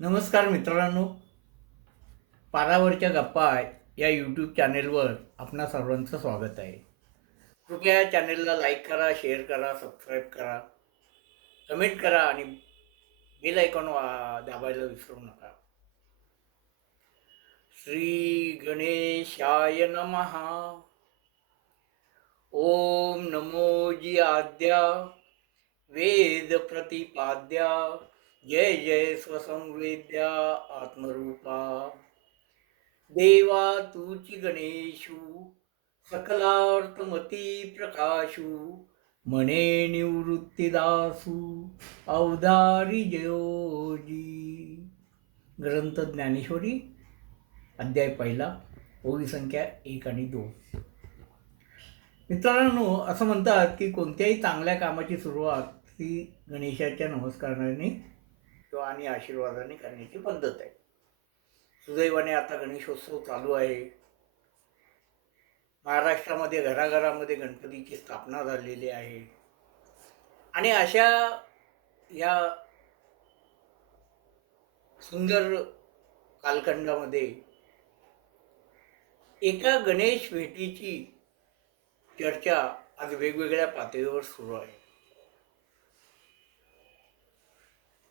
नमस्कार मित्रांनो, पारावरच्या गप्पा या यूट्यूब चॅनेलवर आपणा सर्वांचं स्वागत आहे. कृपया या चॅनेलला लाईक करा, शेअर करा, सबस्क्राईब करा, कमेंट करा आणि बेल आयकॉन दाबायला विसरू नका. श्री गणेशाय नमः. ओम नमो जी आद्या वेद प्रतिपाद्या जय जय स्वसंवेद्या आत्मरूपा देवा तूची गणेशू सकलार्थमती प्रकाशू मने निवृत्तीदासू अवधारी जयोजी. ग्रंथ ज्ञानेश्वरी, अध्याय पहिला, ओवी संख्या 1 आणि 2. मित्रांनो, असं म्हणतात की कोणत्याही चांगल्या कामाची सुरुवात ही गणेशाच्या नमस्काराने किंवा आणि आशीर्वादाने करण्याची पद्धत आहे. सुदैवाने आता गणेशोत्सव चालू आहे. महाराष्ट्रामध्ये घराघरामध्ये गणपतीची स्थापना झालेली आहे आणि अशा या सुंदर कालखंडामध्ये एका गणेश भेटीची चर्चा आज वेगवेगळ्या पातळीवर सुरू आहे.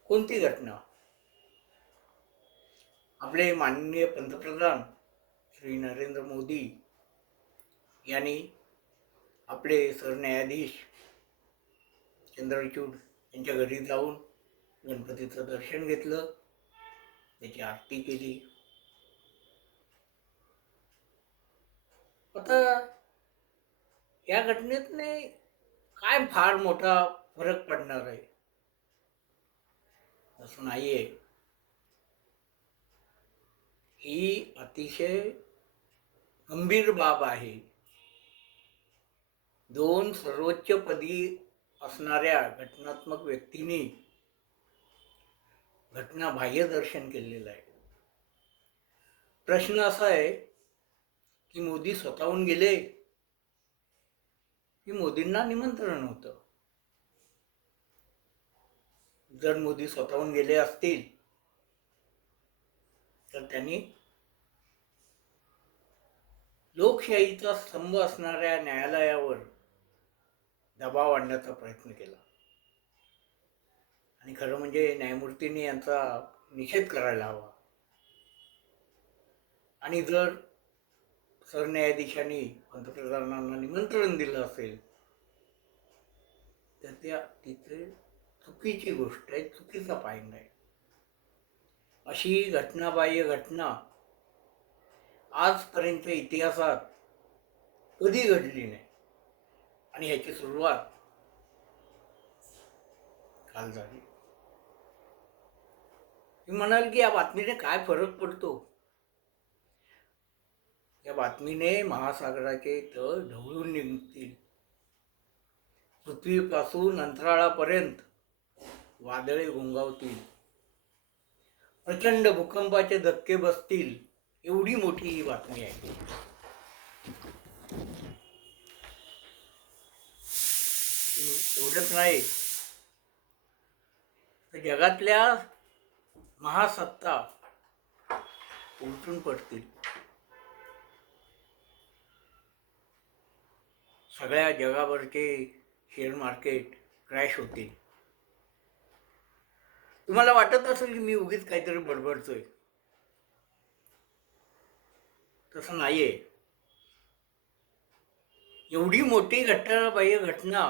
कोणती घटना? आपले माननीय पंतप्रधान श्री नरेंद्र मोदी यांनी आपले सरन्यायाधीश चंद्रचूड यांच्या घरी जाऊन गणपतीचं दर्शन घेतलं, त्याची आरती केली. आता या घटनेतने काय फार मोठा फरक पडणार आहे असं नाहीये. ही अतिशय गंभीर बाब आहे. दोन सर्वोच्च पदी असणाऱ्या घटनात्मक व्यक्तींनी घटनाबाह्य दर्शन केलेलं आहे. प्रश्न असा आहे की मोदी स्वतःहून गेले की मोदींना निमंत्रण होतं? जर मोदी स्वतःहून गेले असतील तर त्यांनी लोकशाहीचा स्तंभ असणाऱ्या न्यायालयावर दबाव आणण्याचा प्रयत्न केला आणि खरं म्हणजे न्यायमूर्तींनी यांचा निषेध करायला हवा. आणि जर सरन्यायाधीशांनी पंतप्रधानांना निमंत्रण दिलं असेल तर त्या तिथे चुकीची गोष्ट आहे, चुकीचा पायंडा आहे. अशी घटनाबाह्य घटना आजपर्यंत इतिहासात कधी घडली नाही आणि ह्याची सुरुवात काल झाली. मी म्हणाल की या बातमीने काय फरक पडतो? या बातमीने महासागराचे तळ ढवळून निघतील. पृथ्वीपासून अंतराळापर्यंत वादळे घोंगावतील. प्रचंड भूकंपाचे धक्के बसतील. एवढी मोठी ही बातमी आहे. एवढंच नाही तर जगातल्या महासत्ता उलटून पडतील. सगळ्या जगावरचे शेअर मार्केट क्रॅश होतील. तुम्हाला वाटत असेल की मी उगीच काहीतरी बडबडतोय. तसं नाहीये. एवढी मोठी घटनाबाह्य घटना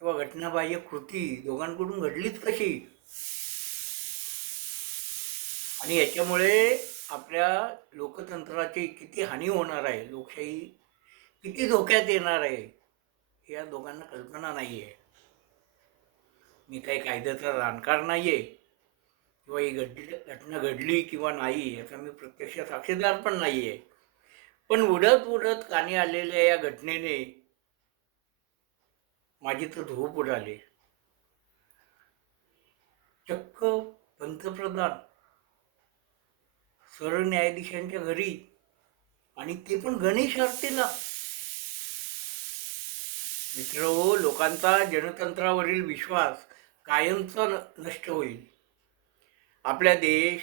किंवा घटनाबाह्य कृती दोघांकडून घडलीच कशी? आणि याच्यामुळे आपल्या लोकतंत्राची किती हानी होणार आहे, लोकशाही किती धोक्यात येणार आहे, या दोघांना कल्पना नाही आहे. मी काही कायद्याचा जाणकार नाही आहे किंवा ही घटना घडली किंवा नाही याचा मी प्रत्यक्ष साक्षीदार पण नाही आहे. पण उडत उडत कानी आलेल्या या घटनेने माझी तर झोप उडाली. चक्क पंतप्रधान सरन्यायाधीशांच्या घरी, आणि ते पण गणेश आरतीला. मित्रहो, लोकांचा जनतंत्रावरील विश्वास कायमचा नष्ट होईल. आपला देश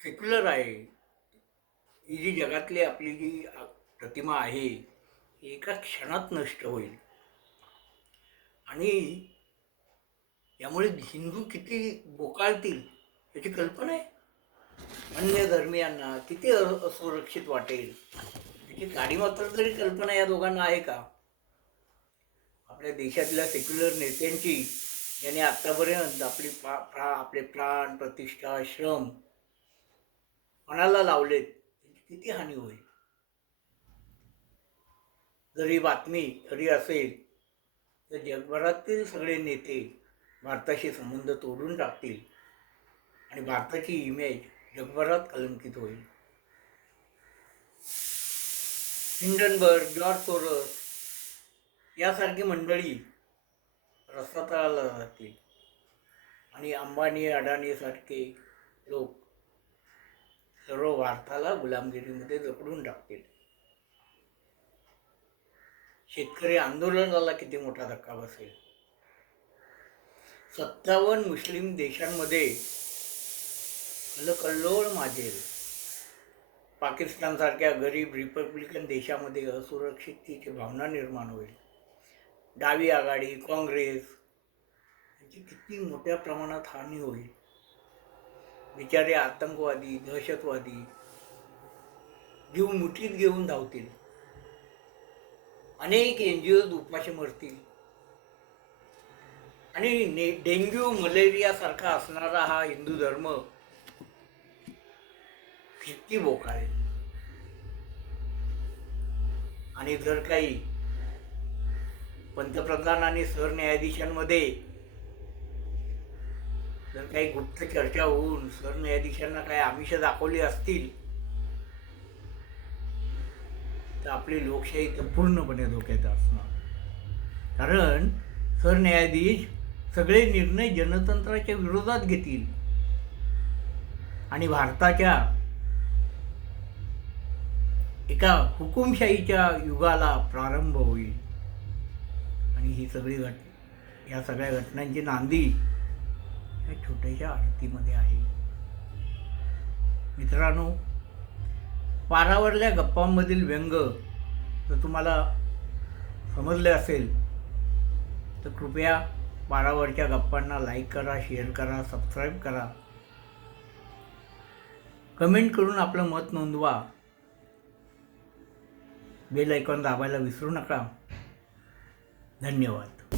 सेक्युलर आहे, ही जी जगातली आपली जी प्रतिमा आहे ही एका क्षणात नष्ट होईल. आणि यामुळे हिंदू किती बोकाळतील याची कल्पना आहे. अन्य धर्मियांना किती असुरक्षित वाटेल याची काडी मात्र तरी कल्पना या दोघांना आहे का? आपल्या देशातल्या सेक्युलर नेत्यांची यांनी आतापर्यंत आपले प्राण, प्रतिष्ठा, श्रम कोणाला लावलेत, त्याची किती हानी होईल. जर ही बातमी खरी असेल तर जगभरातील सगळे नेते भारताशी संबंध तोडून टाकतील आणि भारताची इमेज जगभरात कलंकित होईल. हिंडनबर्ग, जॉर्ज सोरोस यासारखी मंडळी रसातळाला जातील आणि अंबानी, अडाणी सारखे लोक सर्व भारताला गुलामगिरीमध्ये जकडून टाकतील. शेतकरी आंदोलनाला किती मोठा धक्का बसेल. 57 मुस्लिम देशांमध्ये कल्लोळ माजेल. पाकिस्तानसारख्या गरीब रिपब्लिकन देशामध्ये असुरक्षिततेची भावना निर्माण होईल. डावी आघाडी, काँग्रेस यांची किती मोठ्या प्रमाणात हानी होईल. बिचारे आतंकवादी, दहशतवादी जीव मुठीत घेऊन धावतील. अनेक NGO उपाशी मरतील आणि डेंग्यू, मलेरिया सारखा असणारा हा हिंदू धर्म किती बोकाळेल. आणि जर काही पंतप्रधान आणि सरन्यायाधीशांमध्ये जर काही गुप्त चर्चा होऊन सरन्यायाधीशांना काही आमिष दाखवली असतील तर आपली लोकशाही तर पूर्णपणे धोक्यात असणार. कारण सरन्यायाधीश सगळे निर्णय जनतंत्राच्या विरोधात घेतील आणि भारताच्या एका हुकुमशाहीच्या युगाला प्रारंभ होईल. आणि ही सगळी या सगळ्या घटनांची नांदी या छोट्याशा आरतीमध्ये आहे. मित्रांनो, पारावरल्या गप्पांमधील व्यंग जर तुम्हाला समजले असेल तर कृपया पारावरच्या गप्पांना लाईक करा, शेअर करा, सबस्क्राईब करा, कमेंट करून आपलं मत नोंदवा, बेल आयकॉन दाबायला विसरू नका. धन्यवाद.